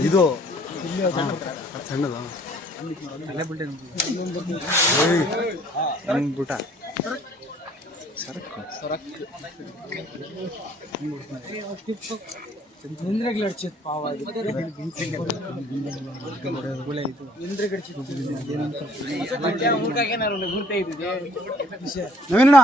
ಇದು ಸಣ್ಣದ ಅಲ್ಲೇ ಬಿಟ್ಟೆ ಬಿಟ್ಟ ಸರಕು ಇಂದ್ರ ಗಡ್ಚಿತ್ ಪಾವ ನವೀನ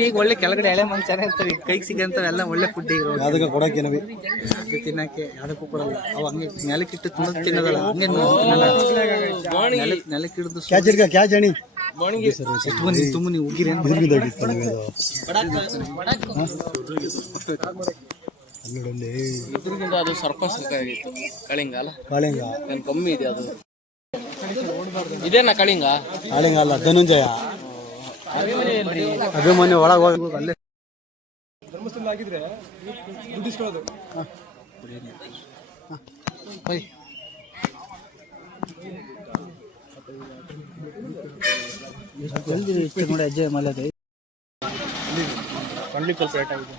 ಈಗ ಒಳ್ಳೆ ಕೆಳಗಡೆ ಎಳೆ ಮಂಚಾನೆ ಇರ್ತಾವೆ ಕೈಗೆ ಸಿಗಂತವೆಲ್ಲ ಒಳ್ಳೆ ಫುಡ್ ಅದಕ್ಕೆ ಕೊಡಕ್ಕೆ ತಿನ್ನಕ್ಕೆ ಅದಕ್ಕೂ ಕೊಡಲ್ಲ ಅವು ಹಂಗೆ ನೆಲಕ್ಕಿಟ್ಟು ತಿನ್ನೋದಲ್ಲ ಹಂಗೆ ನೆಲಕ್ಕಿಡಿದು ಕ್ಯಾಜಣಿ ತುಂಬ ನೀವು ಉಗಿರಿ ಇದ್ರಿಂದ ಅದು ಸ್ವಲ್ಪ ಸುಖ ಆಗಿತ್ತು ಕಳಿಂಗ ಅಲ್ಲ ಕಳಿಂಗ ಕಮ್ಮಿ ಇದೆ ಅದು ಇದೇನಾ ಕಳಿಂಗ ಕಳಿಂಗ ಅಲ್ಲ ಧನುಂಜಯ ಅಭಿಮನ್ಯು ಒಳಗೆ ಹೋಗಿ ಅಲ್ಲೇ ಧರ್ಮಸ್ಥಳ ಆಗಿದ್ರೆ ದುಡ್ಡಿಸ್ಕೊಳ್ಳೋದು ನೋಡಿ ಅಜ್ಜೆ ಮಲ್ಲದೆ ಕಣ್ಲಿ ಸ್ವಲ್ಪ ರೇಟ್ ಆಗಿದೆ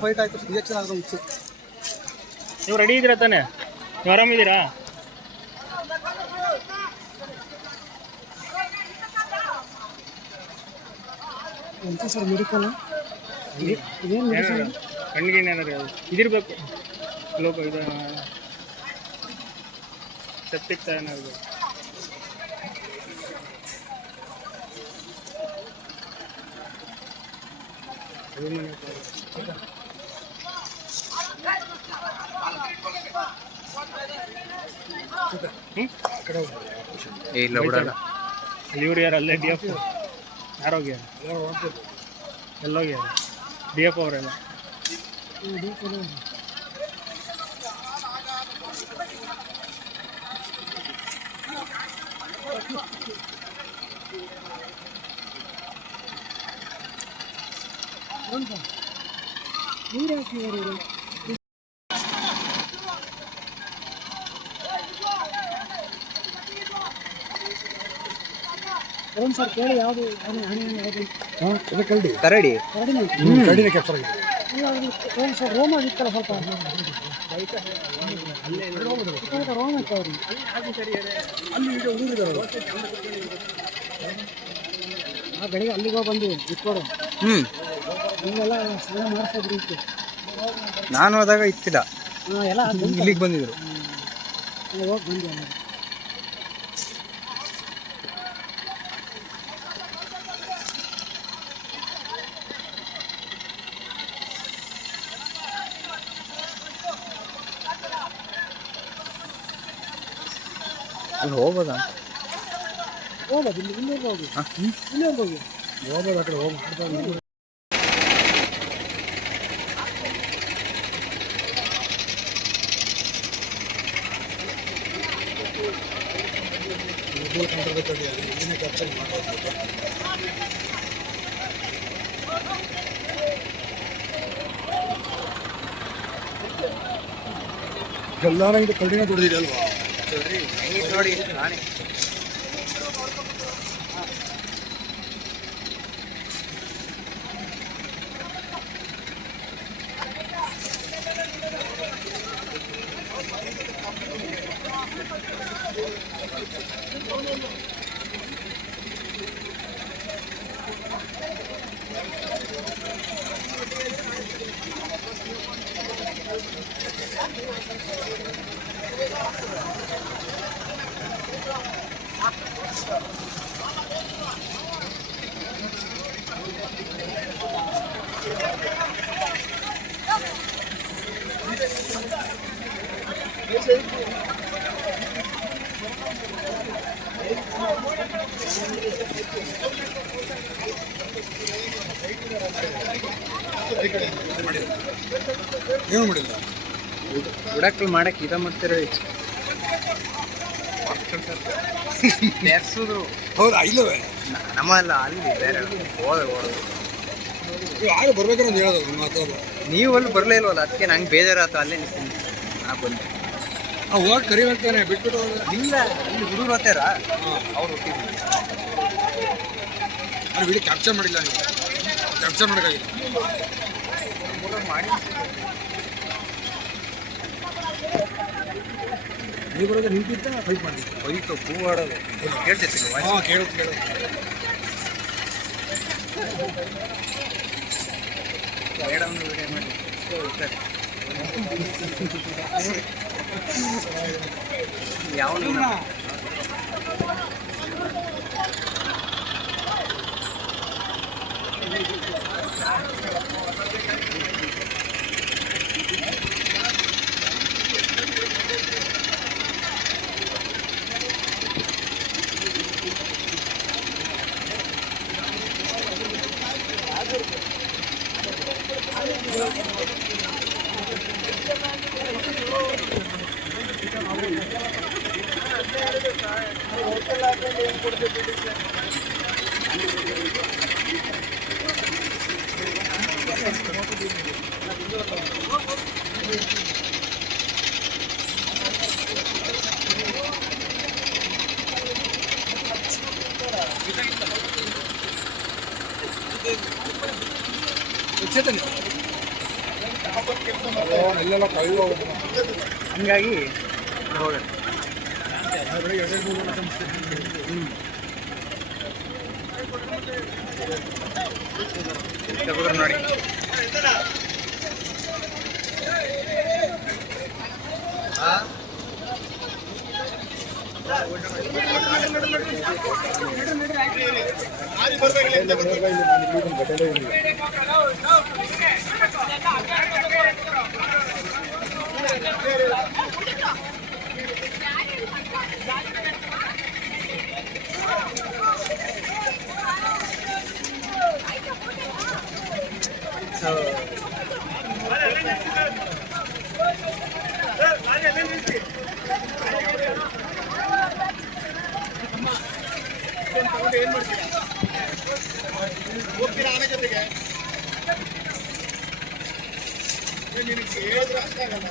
ಫೈಟ್ ಆಯ್ತು ರಿಯಾಕ್ಷನ್ ಆದ್ರೆ ನೀವು ರೆಡಿ ಇದ್ದೀರಾ ತಾನೆ ನೀವು ಆರಾಮಿದ್ದೀರಾ ಎಂತ ಸರ್ ಮೆಡಿಕಲ್ ಇದೇನು ಮೆಡಿಕಲ್ ಕಣ್ಣಿಗೆ ಏನಾದ್ರು ಇದಿರ್ಬೇಕು ಲೋಕ ಇದು ಸೆಪ್ಟಿಕ್ ಏನಾದ್ರು ಇಲ್ಲ ಬಿಡಲ್ಲ ಇವ್ರು ಯಾರು ಅಲ್ಲೇ ಡಿ ಎಫ್ ಯಾರೋಗ್ಯಾರ ಎಲ್ಲೋಗ್ಯಾರ ಡಿ ಎಫ್ ಅವರೆಲ್ಲ ಸರ್ ಕೇಳಿ ಯಾವುದು ಕರಡಿ ಕರಡಿ ಕರಡಿನ ಕ್ಯಾಪ್ಚರ್ ಆಗಿದೆ ಸರ್ ರೋಮ ಇತ್ತಲ್ಲ ಸ್ವಲ್ಪ ರೋಮ ಇತ್ತು ಅವ್ರಿಗೆ ಅಲ್ಲಿ ಈಗ ಊರಿದ್ದಾರೆ ಬೆಳಿಗ್ಗೆ ಅಲ್ಲಿಗೆ ಹೋಗಿ ಬಂದ್ವಿ ಇಟ್ಕೊಡು ಇಲ್ಲೆಲ್ಲ ಸ್ನಾನ ಮಾಡಿಸ್ತಿದ್ರು ಇತ್ತು ನಾನು ಹೋದಾಗ ಇತ್ತಿಲ್ಲ ಎಲ್ಲ ಇಲ್ಲಿಗೆ ಬಂದಿದ್ರು ಹೋಗಿ ಬಂದ್ವಿ ಅಲ್ಲಿ ಹೋಗ್ಬೋದಾ? ಹೋಗ್ಬೋದು, ಇಲ್ಲಿ ಹೋಗ್ಬೋದು, ಇಲ್ಲಿ ಹೋಗ್ಬೋದು, ಹೋಗ್ಬೋದು, ಆ ಕಡೆ ಹೋಗ್ಬೋದು. ಎಲ್ಲಾರ ಇದು ಕಡಿಮೆ ದುಡಿದಿದೆ ಅಲ್ವಾ ನೋಡಿ ನಾನೇ ಏನು ಮಾಡಿಲ್ಲ ಬುಡಕ್ಕಲ್ ಮಾಡಕ್ಕೆ ಇದ ಮಾಡ್ತಿರೋ ಬೆರ್ಸುದು. ಹೌದಾ? ಇಲ್ಲವೇ ನಮ್ಮಲ್ಲ ಅಲ್ಲಿ ಬೇರೆ ಓಡೋದು ಆಗ ಬರ್ಬೇಕಂತ ಹೇಳೋದು ಮಾತಾಡ. ನೀವು ಅಲ್ಲಿ ಬರಲೇ ಇಲ್ವಲ್ಲ, ಅದಕ್ಕೆ ನಂಗೆ ಬೇಜಾರಾಯ್ತು. ಅಲ್ಲೇ ನಿಂತೀನಿ ನಾ ಬಂದೆ. ಹೋಗಿ ಕರಿವಂತಾನೆ ಬಿಟ್ಬಿಟ್ಟು ಇಲ್ಲ, ಇಲ್ಲಿ ಹುಡುಗರು ಹೋಗ್ತಾರ ಅವ್ರು ಹುಟ್ಟಿದ್ರು. ಅವ್ರು ವಿಡಿಯೋ ಕ್ಯಾಪ್ಚರ್ ಮಾಡಿಲ್ಲ, ನೀವು ಕ್ಯಾಪ್ಚರ್ ಮಾಡೋಕ್ಕಾಗಿಲ್ಲ. ಮಾಡಿ ನೀವು ಬರೋದು ನಿಂತಿದ್ದ ಫೈಟ್ ಮಾಡಿದ್ದೆ. ಹೋಯ್ತು ಹೂವಾಡೋದು ಕೇಳ್ತೈತಿ. ಹಾಂ, ಕೇಳೋದು ಮೇಡಮ್ನು ವಿಡಿಯೋ ಮಾಡಿ ಯಾವ ಎಲ್ಲೆಲ್ಲ ಕೈಲು ಹಂಗಾಗಿ ಹೋಗೋಣ. ನೋಡಿ ಹೋಗ್ತೀರಾ ಆನೆ ಜೊತೆಗೆ? ನಿನಗೆ ಹೇಳಿದ್ರೆ ಅಷ್ಟೇ ಆಗಲ್ಲ.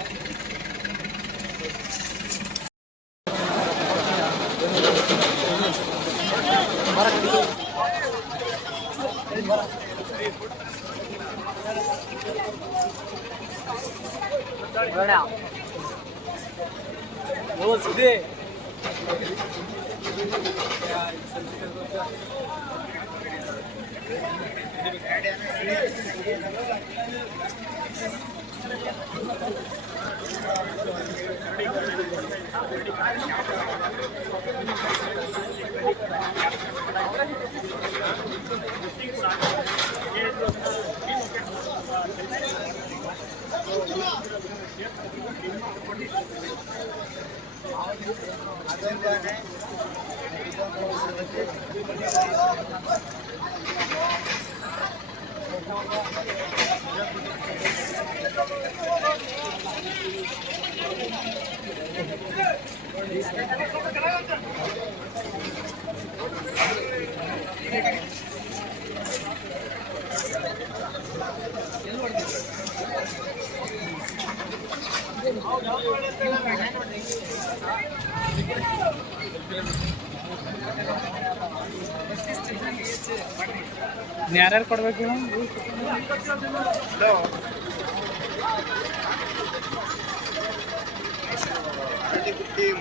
ಯಾರ್ಯಾರು ಕೊಡ್ಬೇಕು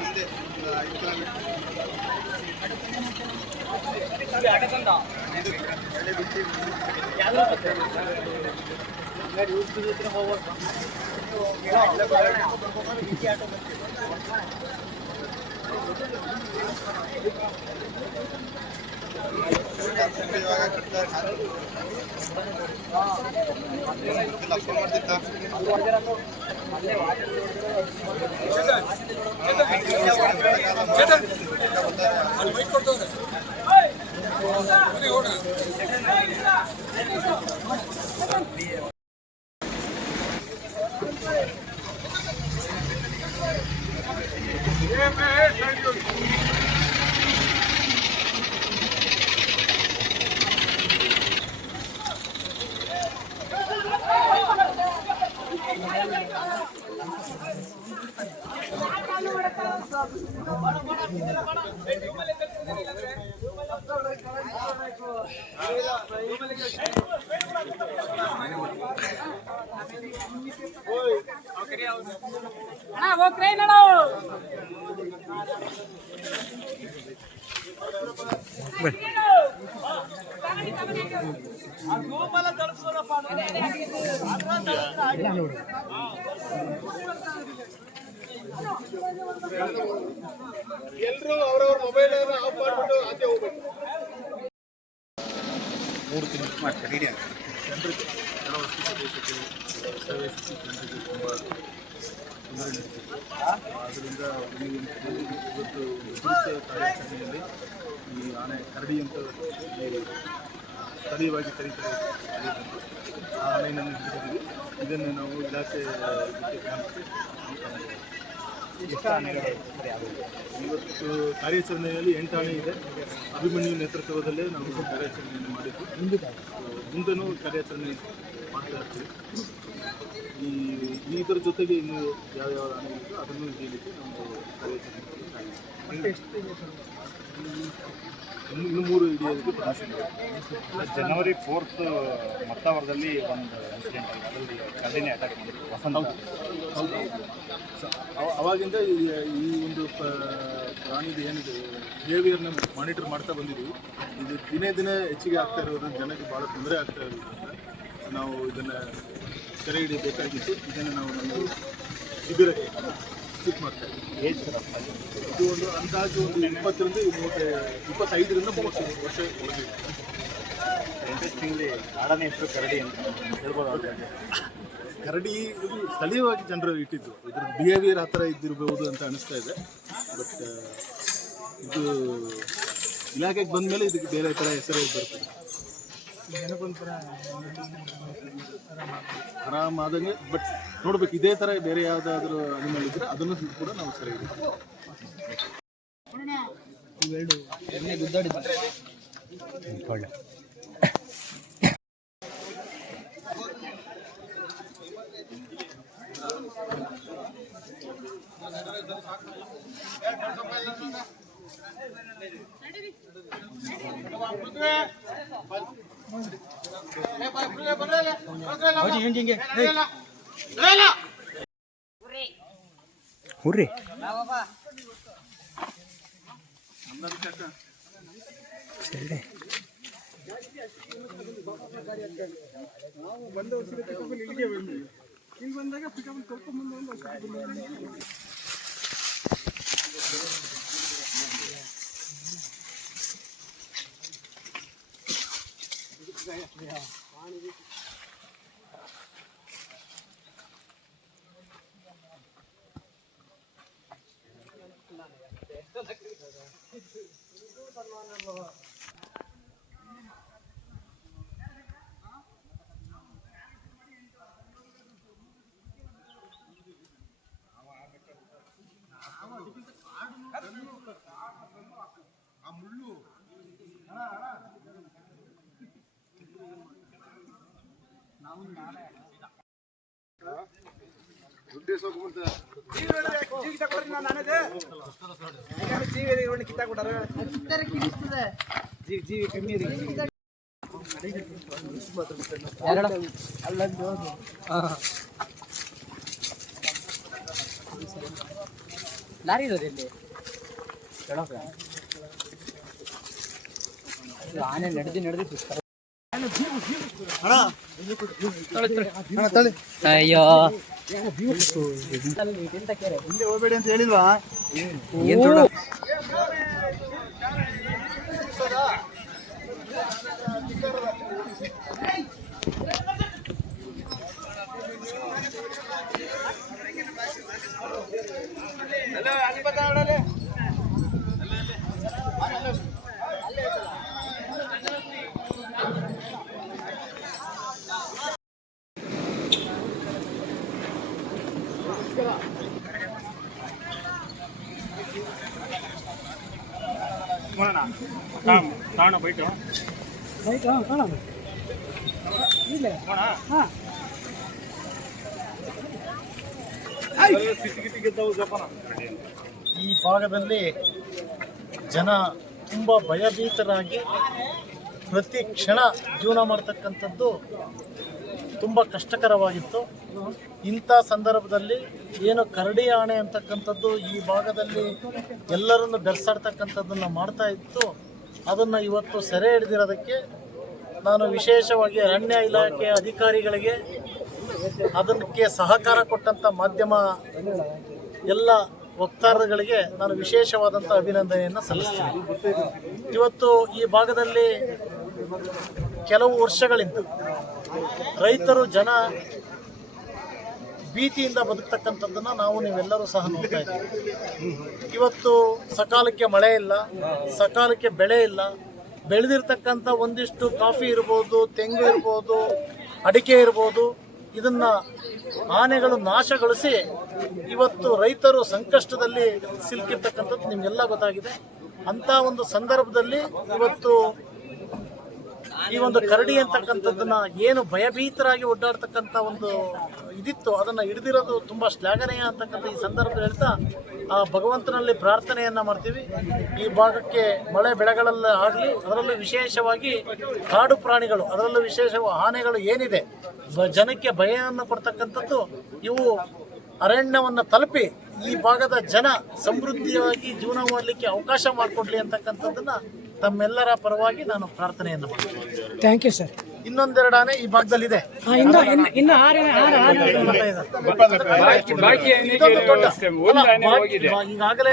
ಮುಂದೆ ಎಲ್ಲರೂ ಅವರವ್ರ ಮೊಬೈಲ್ ಆಫ್ ಮಾಡಿಬಿಟ್ಟು ಆಚೆ ಹೋಗ್ಬೇಕು. 3 ತಿಂಗಳು ಮಾಡ್ತಾರೆ ರೆಡಿ ಆಗಿ ಜನರಿಗೆ ಕೆಲವಷ್ಟು ಪ್ರದೇಶಕ್ಕೆ ಸೇವೆ ಜನರಿಗೆ ತುಂಬ ತೊಂದರೆ ನೀಡ್ತಿದೆ. ಆದ್ದರಿಂದ ಇವತ್ತು ದುರ್ಗ ಕಾರ್ಯಾಚರಣೆಯಲ್ಲಿ ಈ ಆನೆ ಕರಡಿ ಅಂತ ಸ್ಥಳೀಯವಾಗಿ ಕರೀತಾರೆ. ಆ ಆನೆಯನ್ನು ಹಿಡಿದಿದ್ದೀವಿ. ಇದನ್ನು ನಾವು ಇಲಾಖೆ ಇವತ್ತು ಕಾರ್ಯಾಚರಣೆಯಲ್ಲಿ 8 ಆನೆ ಇದೆ. ಅಭಿಮನ್ಯು ನೇತೃತ್ವದಲ್ಲೇ ನಾವು ಕಾರ್ಯಾಚರಣೆಯನ್ನು ಮಾಡಿದ್ದು. ಮುಂದೆನೂ ಕಾರ್ಯಾಚರಣೆ ಮಾಡ್ತಾ ಇರ್ತೀವಿ. ಇದರ ಜೊತೆಗೆ ಇನ್ನು ಯಾವ್ಯಾವ ಆನೆಗಳಿದೆ ಅದನ್ನು ಹಿಡಿಯಲಿಕ್ಕೆ ನಾವು ಕಾರ್ಯಾಚರಣೆ ಇನ್ನು 3 ಹಿಡಿಯೋದಕ್ಕೆ ಪರ್ಮಿಷನ್ ಇದೆ. ಜನವರಿ 4th ಮತ್ತಾವರದಲ್ಲಿ ಒಂದು ಇನ್ಸಿಡೆಂಟ್ ಆಗಿದೆ. ಅದರಲ್ಲಿ ಕರಡಿನೇ ಅಟ್ಯಾಕ್ ಮಾಡಿದ್ರು ವಸಂತ. ಹೌದು. ಅವಾಗಿಂದ ಈ ಒಂದು ಪ್ರಾಣಿದು ಏನಿದೆ ಬಿಹೇವಿಯರ್ನ ಮಾನಿಟರ್ ಮಾಡ್ತಾ ಬಂದಿದ್ದೀವಿ. ಇದು ದಿನೇ ದಿನೇ ಹೆಚ್ಚಿಗೆ ಆಗ್ತಾ ಇರೋದ್ರಿಂದ ಜನಕ್ಕೆ ಭಾಳ ತೊಂದರೆ ಆಗ್ತಾ ಇರೋದ್ರಿಂದ ನಾವು ಇದನ್ನು ಸೆರೆ ಹಿಡಿಯಬೇಕಾಗಿತ್ತು. ಇದನ್ನು ನಾವು ನಮ್ಮ ಶಿಬಿರಕ್ಕೆ ಶಿಫ್ಟ್ ಮಾಡ್ತಾ ಇದ್ದೀವಿ. ಇದು ಒಂದು ಅಂದಾಜು ಒಂದು 25ರಿಂದ 30 ವರ್ಷ ಒಳಗೆ. ಇಂಟ್ರೆಸ್ಟಿಂಗ್ಲಿ ಆಡನೇ ಹೆಸರು ಕರಡಿ ಅಂತ ಹೇಳ್ಬೋದು. ಕರಡಿ ಇದು ಸ್ಥಳೀಯವಾಗಿ ಜನರು ಇಟ್ಟಿದ್ದು. ಇದ್ರ ಬಿಹೇವಿಯರ್ ಆ ಥರ ಇದ್ದಿರಬಹುದು ಅಂತ ಅನಿಸ್ತಾ ಇದೆ. ಬಟ್ ಇದು ಇಲಾಖೆಗೆ ಬಂದ ಮೇಲೆ ಇದಕ್ಕೆ ಬೇರೆ ಥರ ಹೆಸರು ಬರ್ತದೆ. ಆರಾಮಾದಂಗೆ ಬಟ್ ನೋಡ್ಬೇಕು ಇದೇ ಥರ ಬೇರೆ ಯಾವುದಾದ್ರೂ ಅನಿಮಲ್ ಇದ್ದರೆ ಅದನ್ನು ಕೂಡ ನಾವು ಸರಿ ಹಿಡಿತೀವಿ. ಹುರ್ರಿ ಬಂದ ವರ್ಷಕ್ಕೆ ಇಲ್ಲಿಗೆ ಬಂದ್ವಿ. ಇಲ್ಲಿ ಬಂದಾಗ ಪಿಕಪ್ ಕರ್ಕೊಂಡ್ಬಂದು ಲಾರಿ ಇರೋದು ಇಲ್ಲಿ ಆನೆ ನಡೆದು ಅಯ್ಯೋ ಹಿಂದೆ ಹೋಗ್ಬೇಡಿ ಅಂತ ಹೇಳಿಲ್ವಾ? ಕಾಣ ಬೈಟು ಈ ಭಾಗದಲ್ಲಿ ಜನ ತುಂಬ ಭಯಭೀತರಾಗಿ ಪ್ರತಿ ಕ್ಷಣ ಜೀವನ ಮಾಡ್ತಕ್ಕಂಥದ್ದು ತುಂಬ ಕಷ್ಟಕರವಾಗಿತ್ತು. ಇಂಥ ಸಂದರ್ಭದಲ್ಲಿ ಏನು ಕರಡಿ ಆಣೆ ಅಂತಕ್ಕಂಥದ್ದು ಈ ಭಾಗದಲ್ಲಿ ಎಲ್ಲರನ್ನು ಬೆರೆಸಾಡ್ತಕ್ಕಂಥದ್ದನ್ನು ಮಾಡ್ತಾ ಇತ್ತು. ಅದನ್ನು ಇವತ್ತು ಸೆರೆ ಹಿಡಿದಿರೋದಕ್ಕೆ ನಾನು ವಿಶೇಷವಾಗಿ ಅರಣ್ಯ ಇಲಾಖೆಯ ಅಧಿಕಾರಿಗಳಿಗೆ, ಅದಕ್ಕೆ ಸಹಕಾರ ಕೊಟ್ಟಂಥ ಮಾಧ್ಯಮ ಎಲ್ಲ ವಕ್ತಾರಗಳಿಗೆ ನಾನು ವಿಶೇಷವಾದಂಥ ಅಭಿನಂದನೆಯನ್ನು ಸಲ್ಲಿಸ್ತೀನಿ. ಇವತ್ತು ಈ ಭಾಗದಲ್ಲಿ ಕೆಲವು ವರ್ಷಗಳಿಂದ ರೈತರು ಜನ ಭೀತಿಯಿಂದ ಬದುಕ್ತಕ್ಕಂಥದ್ದನ್ನು ನಾವು ನೀವೆಲ್ಲರೂ ಸಹ ನೋಡ್ತಾ ಇದ್ದೀವಿ. ಇವತ್ತು ಸಕಾಲಕ್ಕೆ ಮಳೆ ಇಲ್ಲ, ಸಕಾಲಕ್ಕೆ ಬೆಳೆ ಇಲ್ಲ. ಬೆಳೆದಿರ್ತಕ್ಕಂಥ ಒಂದಿಷ್ಟು ಕಾಫಿ ಇರ್ಬೋದು, ತೆಂಗು ಇರ್ಬೋದು, ಅಡಿಕೆ ಇರ್ಬೋದು, ಇದನ್ನು ಆನೆಗಳು ನಾಶಗೊಳಿಸಿ ಇವತ್ತು ರೈತರು ಸಂಕಷ್ಟದಲ್ಲಿ ಸಿಲುಕಿರ್ತಕ್ಕಂಥದ್ದು ನಿಮಗೆಲ್ಲ ಗೊತ್ತಾಗಿದೆ. ಅಂಥ ಒಂದು ಸಂದರ್ಭದಲ್ಲಿ ಇವತ್ತು ಈ ಒಂದು ಕರಡಿ ಅಂತಕ್ಕಂಥದ್ದನ್ನ ಏನು ಭಯಭೀತರಾಗಿ ಒಡ್ಡಾಡ್ತಕ್ಕಂಥ ಒಂದು ಇದಿತ್ತು, ಅದನ್ನು ಹಿಡಿದಿರೋದು ತುಂಬ ಶ್ಲಾಘನೀಯ ಅಂತಕ್ಕಂಥ ಈ ಸಂದರ್ಭದಲ್ಲಿ ಹೇಳ್ತಾ ಆ ಭಗವಂತನಲ್ಲಿ ಪ್ರಾರ್ಥನೆಯನ್ನು ಮಾಡ್ತೀವಿ. ಈ ಭಾಗಕ್ಕೆ ಮಳೆ ಬೆಳೆಗಳೆಲ್ಲ ಆಗಲಿ, ಅದರಲ್ಲೂ ವಿಶೇಷವಾಗಿ ಕಾಡು ಪ್ರಾಣಿಗಳು, ಅದರಲ್ಲೂ ವಿಶೇಷವಾಗಿ ಆನೆಗಳು ಏನಿದೆ ಜನಕ್ಕೆ ಭಯವನ್ನು ಕೊಡ್ತಕ್ಕಂಥದ್ದು, ಇವು ಅರಣ್ಯವನ್ನು ತಲುಪಿ ಈ ಭಾಗದ ಜನ ಸಮೃದ್ಧಿಯಾಗಿ ಜೀವನ ಮಾಡಲಿಕ್ಕೆ ಅವಕಾಶ ಮಾಡಿಕೊಡ್ಲಿ ಅಂತಕ್ಕಂಥದ್ದನ್ನು ತಮ್ಮೆಲ್ಲರ ಪರವಾಗಿ ನಾನು ಪ್ರಾರ್ಥನೆಯನ್ನು ಮಾಡ್ತೀನಿ. Thank you sir. ಇನ್ನೊಂದೆರಡು ಆನೆ ಈ ಭಾಗದಲ್ಲಿದೆ. ಈಗಾಗಲೇ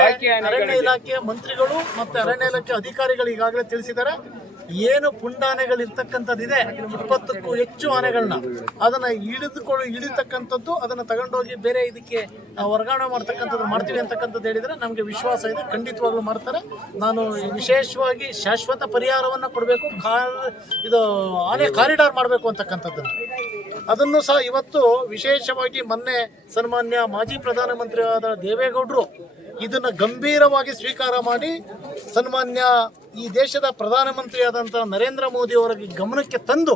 ಅರಣ್ಯ ಇಲಾಖೆಯ ಮಂತ್ರಿಗಳು ಮತ್ತೆ ಅರಣ್ಯ ಇಲಾಖೆ ಅಧಿಕಾರಿಗಳು ಈಗಾಗಲೇ ತಿಳಿಸಿದ್ದಾರೆ, ಏನು ಪುಂಡಾನೆಗಳಿರ್ತಕ್ಕಂಥದ್ದಿದೆ 20ಕ್ಕೂ ಹೆಚ್ಚು ಆನೆಗಳನ್ನ ಅದನ್ನ ಹಿಡಿತಕ್ಕಂಥದ್ದು, ಅದನ್ನ ತಗೊಂಡೋಗಿ ಬೇರೆ ಇದಕ್ಕೆ ವರ್ಗಾವಣೆ ಮಾಡ್ತಕ್ಕಂಥದ್ದು ಮಾಡ್ತೀವಿ ಅಂತಕ್ಕಂಥದ್ದು ಹೇಳಿದ್ರೆ ನಮಗೆ ವಿಶ್ವಾಸ ಇದೆ, ಖಂಡಿತವಾಗ್ಲೂ ಮಾಡ್ತಾರೆ. ನಾನು ವಿಶೇಷವಾಗಿ ಶಾಶ್ವತ ಪರಿಹಾರವನ್ನು ಕೊಡಬೇಕು, ಇದು ಆನೆ ಕಾರಿಡಾರ್ ಮಾಡಬೇಕು ಅಂತಕ್ಕಂಥದ್ದನ್ನು ಅದನ್ನು ಸಹ ಇವತ್ತು ವಿಶೇಷವಾಗಿ ಮೊನ್ನೆ ಸನ್ಮಾನ್ಯ ಮಾಜಿ ಪ್ರಧಾನಮಂತ್ರಿಯಾದ ದೇವೇಗೌಡರು ಇದನ್ನು ಗಂಭೀರವಾಗಿ ಸ್ವೀಕಾರ ಮಾಡಿ ಸನ್ಮಾನ್ಯ ಈ ದೇಶದ ಪ್ರಧಾನಮಂತ್ರಿಯಾದಂಥ ನರೇಂದ್ರ ಮೋದಿ ಅವರ ಗಮನಕ್ಕೆ ತಂದು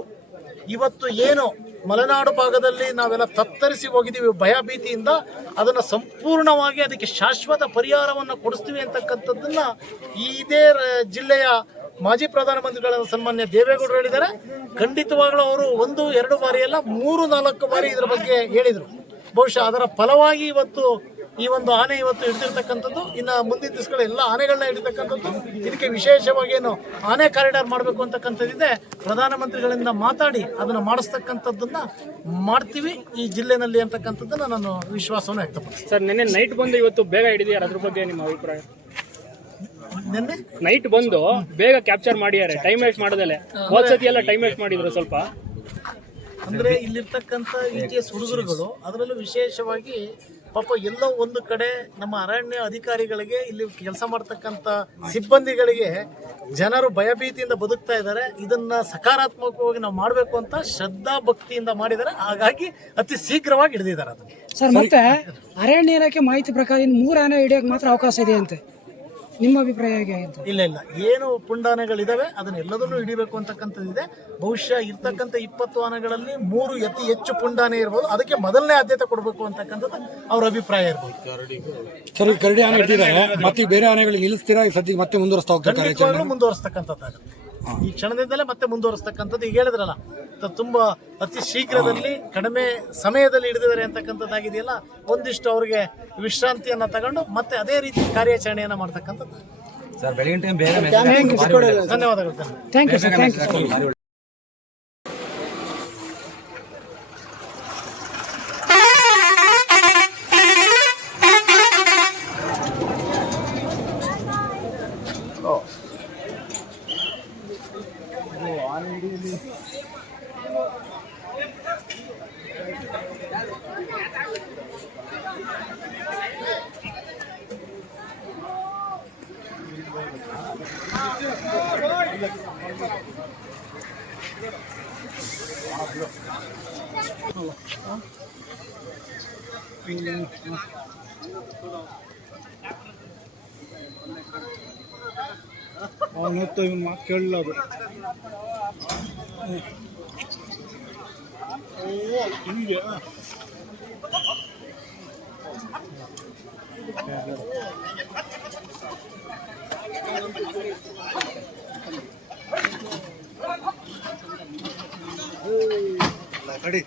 ಇವತ್ತು ಏನು ಮಲೆನಾಡು ಭಾಗದಲ್ಲಿ ನಾವೆಲ್ಲ ತತ್ತರಿಸಿ ಹೋಗಿದ್ದೀವಿ ಭಯಭೀತಿಯಿಂದ, ಅದನ್ನು ಸಂಪೂರ್ಣವಾಗಿ ಅದಕ್ಕೆ ಶಾಶ್ವತ ಪರಿಹಾರವನ್ನು ಕೊಡಿಸ್ತೀವಿ ಅಂತಕ್ಕಂಥದ್ದನ್ನು ಇದೇ ಜಿಲ್ಲೆಯ ಮಾಜಿ ಪ್ರಧಾನಮಂತ್ರಿಗಳಾದ ಸನ್ಮಾನ್ಯ ದೇವೇಗೌಡರು ಹೇಳಿದ್ದಾರೆ. ಖಂಡಿತವಾಗ್ಲೂ ಅವರು 1-2 ಬಾರಿ ಅಲ್ಲ 3-4 ಬಾರಿ ಇದರ ಬಗ್ಗೆ ಹೇಳಿದರು. ಬಹುಶಃ ಅದರ ಫಲವಾಗಿ ಇವತ್ತು ಈ ಒಂದು ಆನೆ ಇವತ್ತು ಹಿಡಿದಿರ್ತಕ್ಕಂಥದ್ದು. ಇನ್ನು ಮುಂದಿನ ದಿವಸಗಳ ಎಲ್ಲ ಆನೆಗಳನ್ನ ಹಿಡಿತಕ್ಕಂಥದ್ದು, ಇದಕ್ಕೆ ವಿಶೇಷವಾಗಿ ಏನು ಆನೆ ಕಾರಿಡಾರ್ ಮಾಡಬೇಕು ಅಂತಕ್ಕಂಥದ್ದಿದೆ. ಪ್ರಧಾನಮಂತ್ರಿಗಳಿಂದ ಮಾತಾಡಿ ಅದನ್ನು ಮಾಡಿಸ್ತಕ್ಕಂಥದ್ದನ್ನು ಮಾಡ್ತೀವಿ ಈ ಜಿಲ್ಲೆನಲ್ಲಿ ಅಂತಕ್ಕಂಥದ್ದನ್ನು ನಾನು ವಿಶ್ವಾಸವನ್ನು ವ್ಯಕ್ತಪಡಿಸ್ತೀನಿ. ಸರ್, ನಿನ್ನೆ ನೈಟ್ ಬಂದು ಇವತ್ತು ಬೇಗ ಹಿಡಿದಿದ್ದಾರೆ, ಅದ್ರ ಬಗ್ಗೆ ನಿಮ್ಮ ಅಭಿಪ್ರಾಯ? ನಿನ್ನೆ ನೈಟ್ ಬಂದು ಬೇಗ ಕ್ಯಾಪ್ಚರ್ ಮಾಡಿದ್ದಾರೆ, ಟೈಮ್ ವೇಸ್ಟ್ ಮಾಡೋದಲ್ಲೇ. ಹೋದ್ಸತಿ ಎಲ್ಲ ಟೈಮ್ ವೇಸ್ಟ್ ಮಾಡಿದ್ರು ಸ್ವಲ್ಪ. ಅಂದರೆ ಇಲ್ಲಿರ್ತಕ್ಕಂಥ ETS ಹುಡುಗರುಗಳು, ಅದರಲ್ಲೂ ವಿಶೇಷವಾಗಿ ಪಾಪ ಎಲ್ಲೋ ಒಂದು ಕಡೆ ನಮ್ಮ ಅರಣ್ಯ ಅಧಿಕಾರಿಗಳಿಗೆ, ಇಲ್ಲಿ ಕೆಲಸ ಮಾಡ್ತಕ್ಕಂಥ ಸಿಬ್ಬಂದಿಗಳಿಗೆ ಜನರು ಭಯಭೀತಿಯಿಂದ ಬದುಕ್ತಾ ಇದ್ದಾರೆ. ಇದನ್ನ ಸಕಾರಾತ್ಮಕವಾಗಿ ನಾವು ಮಾಡಬೇಕು ಅಂತ ಶ್ರದ್ಧಾ ಭಕ್ತಿಯಿಂದ ಮಾಡಿದ್ದಾರೆ. ಹಾಗಾಗಿ ಅತಿ ಶೀಘ್ರವಾಗಿ ಹಿಡಿದಿದ್ದಾರೆ ಅದನ್ನು. ಸರ್, ಮತ್ತೆ ಅರಣ್ಯ ಇಲಾಖೆ ಮಾಹಿತಿ ಪ್ರಕಾರ ಇನ್ನು 3 ಆನೆ ಹಿಡಿಯೋಕೆ ಮಾತ್ರ ಅವಕಾಶ ಇದೆ ಅಂತೆ. ನಿಮ್ಮ ಅಭಿಪ್ರಾಯ ಹೇಗೆ ಅಂತ? ಇಲ್ಲ, ಏನು ಪುಂಡಾನೆಗಳಿದಾವೆ ಅದನ್ನೆಲ್ಲದನ್ನು ಹಿಡಿಬೇಕು ಅಂತಕ್ಕಂಥದ್ದಿದೆ. ಬಹುಶಃ ಇರ್ತಕ್ಕಂಥ 20 ಆನೆಗಳಲ್ಲಿ 3 ಅತಿ ಹೆಚ್ಚು ಪುಂಡಾನೆ ಇರ್ಬೋದು. ಅದಕ್ಕೆ ಮೊದಲನೇ ಆದ್ಯತೆ ಕೊಡಬೇಕು ಅಂತಕ್ಕಂಥದ್ದು ಅವ್ರ ಅಭಿಪ್ರಾಯ ಇರ್ಬೋದು. ಸರ್, ಕರಡಿ ಆನೆ ಹಿಡಿದಿದ್ದಾರೆ, ಮತ್ತೆ ಬೇರೆ ಆನೆಗಳು ನಿಲ್ಲಿಸ್ತೀರಾ? ಸದ್ಯಕ್ಕೆ ಮತ್ತೆ ಮುಂದುವರಿಸ್ತಾ ಹೋಗ್ತಾರೆ? ಮುಂದುವರಿಸ್ತಕ್ಕಂಥದ್ದಾಗುತ್ತೆ. ಈ ಕ್ಷಣದಿಂದಲೇ ಮತ್ತೆ ಮುಂದುವರಿಸ್ತಕ್ಕಂಥದ್ದು. ಈಗ ಹೇಳಿದ್ರಲ್ಲ, ತುಂಬಾ ಅತಿ ಶೀಘ್ರದಲ್ಲಿ ಕಡಿಮೆ ಸಮಯದಲ್ಲಿ ಹಿಡಿದಿದ್ದಾರೆ ಅಂತಕ್ಕಂಥದ್ದಾಗಿದೆಯಲ್ಲ, ಒಂದಿಷ್ಟು ಅವ್ರಿಗೆ ವಿಶ್ರಾಂತಿಯನ್ನ ತಗೊಂಡು ಮತ್ತೆ ಅದೇ ರೀತಿ ಕಾರ್ಯಾಚರಣೆಯನ್ನ ಮಾಡ್ತಕ್ಕಂಥದ್ದು. ಸರ್, ಬೆಳಗಿನ ಟೈಮ್ ಬೇರೆ ಧನ್ಯವಾದಗಳು. Thank you sir. ಅವನೊತ್ತು ಇವನ್ ಮಾತು ಕೇಳಲ್ಲ ಅದು. ಹಿಂಗೆ ಕಡಿ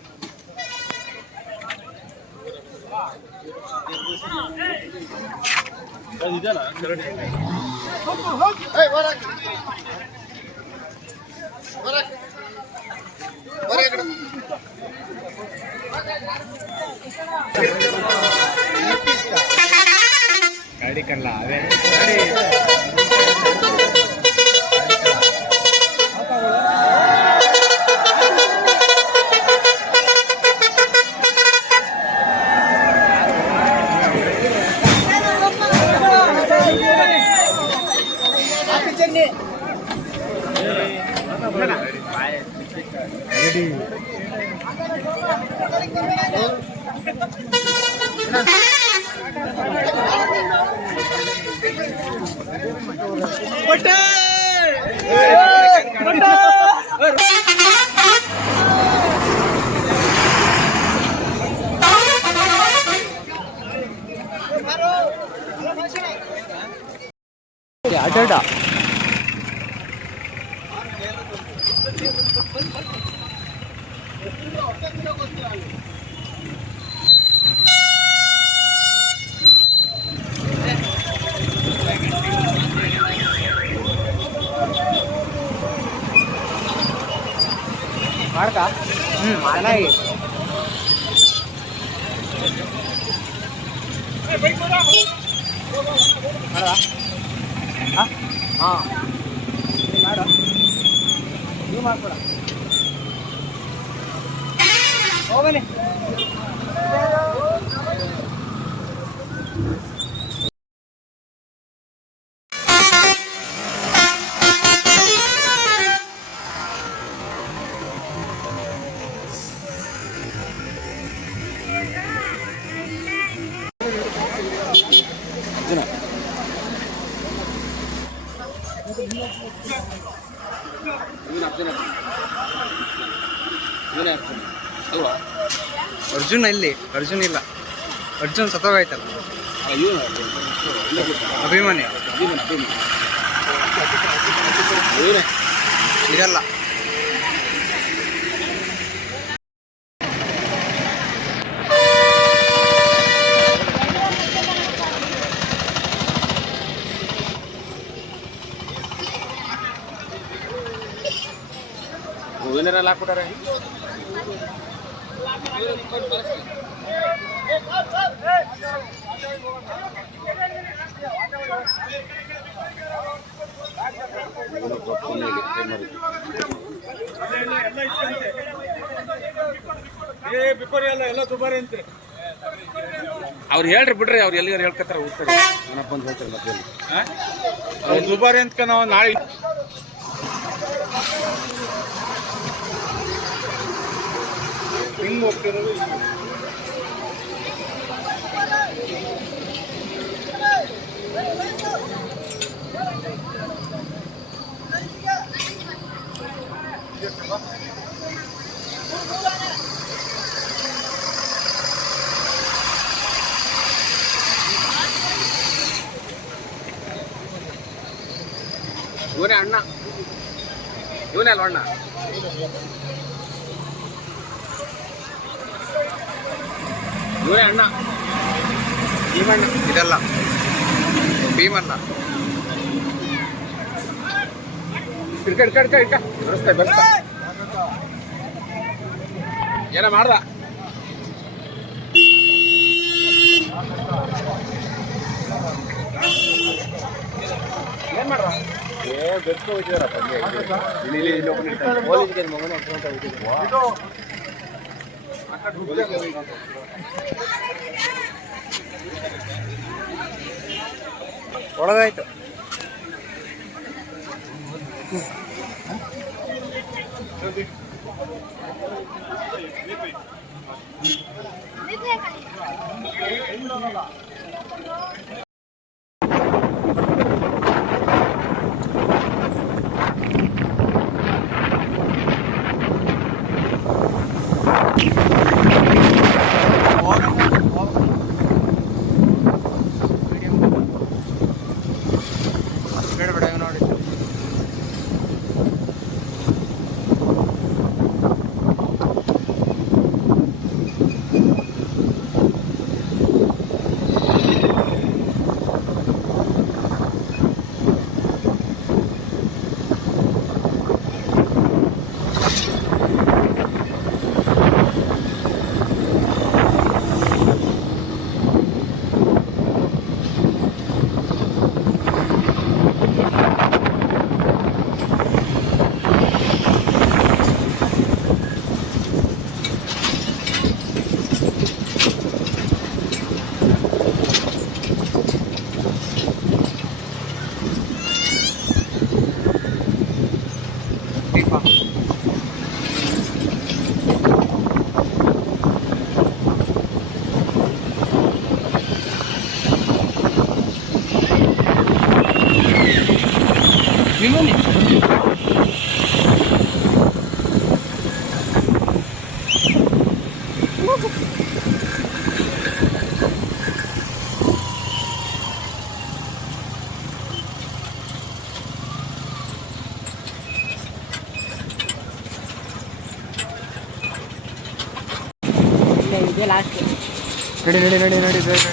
ಇದೆಯಲ್ಲ ಕರಡಿ. ಗಾಡಿ ಕಲ್ಲ ಅದೇ ಮಾಡ್ಕಾ ಚೆನ್ನಾಗಿ ಹಾಂ ಮಾಡ ನೀವು ಮಾಡ್ಕೊಡ ಹೋಗನೆ. ಅರ್ಜುನ್ ಇಲ್ಲಿ ಅರ್ಜುನ್ ಇಲ್ಲ, ಅರ್ಜುನ್ ಸತ್ತೋಗಾಯ್ತಲ್ಲ. ಅಭಿಮಾನಿ ಇರಲ್ಲ. ಹೂವಿನೆಲ್ಲ ಹಾಕ್ಬಿಟ್ಟಾರೆ. ಬಿಪ್ಪರಿ ಎಲ್ಲ ದುಬಾರಿ ಅಂತೆ. ಅವ್ರು ಹೇಳ್ರಿ ಬಿಡ್ರಿ, ಅವ್ರು ಎಲ್ಲಿಗಾರ ಹೇಳ್ಕೊತಾರ ಹೋಗ್ತಾರೆ. ಅವ್ರು ದುಬಾರಿ ಅಂತ ನಾವು ನಾಳೆ ಹಿಂಗ್ ಹೋಗ್ತಿರೋದು. ಇವನೇ ಅಣ್ಣ, ಇವನೇ ಅಲ್ವ ಅಣ್ಣ? ಇವನೇ ಅಣ್ಣ, ಭೀಮಣ್ಣ ಇದೆಲ್ಲ ಭೀಮಣ್ಣ. ಇಡ್ಕ ಬರ್ಸ್ತಾ ಏನ ಮಾಡ್ದ? ಏನ್ ಮಾಡ್ರ? ಒಳಗಾಯ್ತು. ನಡಿ ನಡಿ ನಡಿ ನಡಿ ನಡಿ.